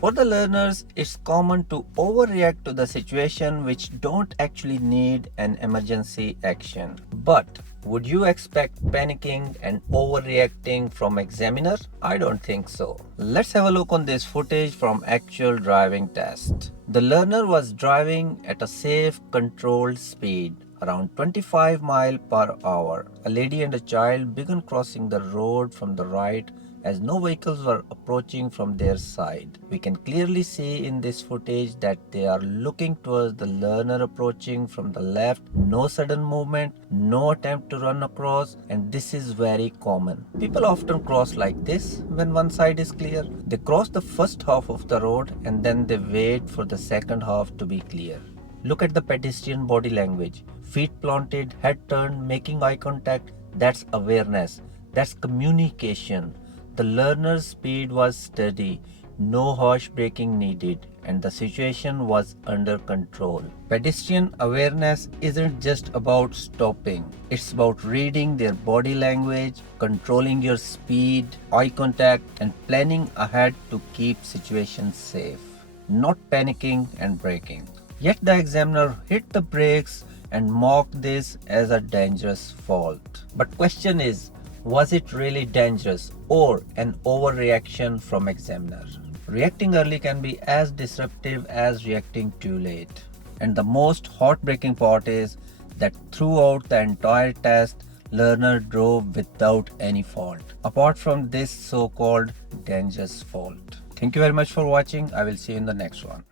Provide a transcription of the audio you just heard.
For the learners, it's common to overreact to the situation which don't actually need an emergency action. But would you expect panicking and overreacting from examiner? I don't think so. Let's have a look on this footage from actual driving test. The learner was driving at a safe, controlled speed around 25 miles per hour. A lady and a child began crossing the road from the right as no vehicles were approaching from their side. We can clearly see in this footage that they are looking towards the learner approaching from the left. No sudden movement, no attempt to run across, and this is very common. People often cross like this when one side is clear. They cross the first half of the road and then they wait for the second half to be clear. Look at the pedestrian body language. Feet planted, head turned, making eye contact. That's awareness. That's communication. The learner's speed was steady, no harsh braking needed, and the situation was under control. Pedestrian awareness isn't just about stopping, it's about reading their body language, controlling your speed, eye contact, and planning ahead to keep situations safe, not panicking and braking. Yet the examiner hit the brakes and mocked this as a dangerous fault. But question is, was it really dangerous or an overreaction from examiner? Reacting early can be as disruptive as reacting too late. And the most heartbreaking part is that throughout the entire test, learner drove without any fault, apart from this so-called dangerous fault. Thank you very much for watching. I will see you in the next one.